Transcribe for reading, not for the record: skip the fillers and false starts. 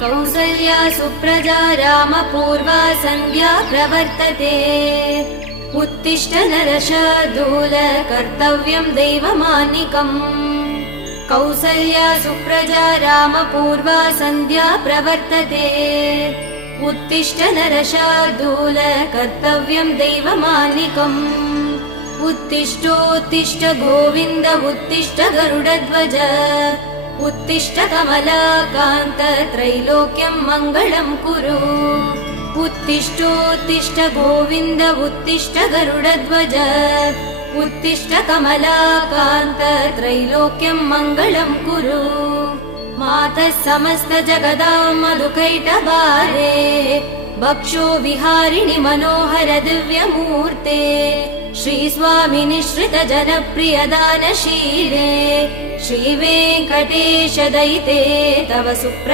कौसल्या सुप्रजा रामपूर्वा सन्ध्या प्रवर्तते उत्तिष्ठ नरशार्दूल कर्तव्यं दैवमान्निकम् कौसल्या सुप्रजा रामपूर्वा सन्ध्या प्रवर्तते उत्तिष्ठ नरशार्दूल कर्तव्यं दैवमान्निकम् उत्तिष्ठोत्तिष्ठ गोविन्द उत्तिष्ठ गरुडध्वज उत्तिष्ठ कमलाकान्त त्रैलोक्यं मङ्गलं कुरु उत्तिष्ठोत्तिष्ठ गोविन्द उत्तिष्ठ गरुडध्वज उत्तिष्ठ कमलाकान्त त्रैलोक्यं मङ्गलं कुरु मातः समस्त जगदां मधुकैटभारे भक्षो विहारिणि मनोहर दिव्यमूर्ते श्रीस्वामि निःश्रित जनप्रिय दानशीले श्रीवेङ्कटेश दयिते तव सुप्र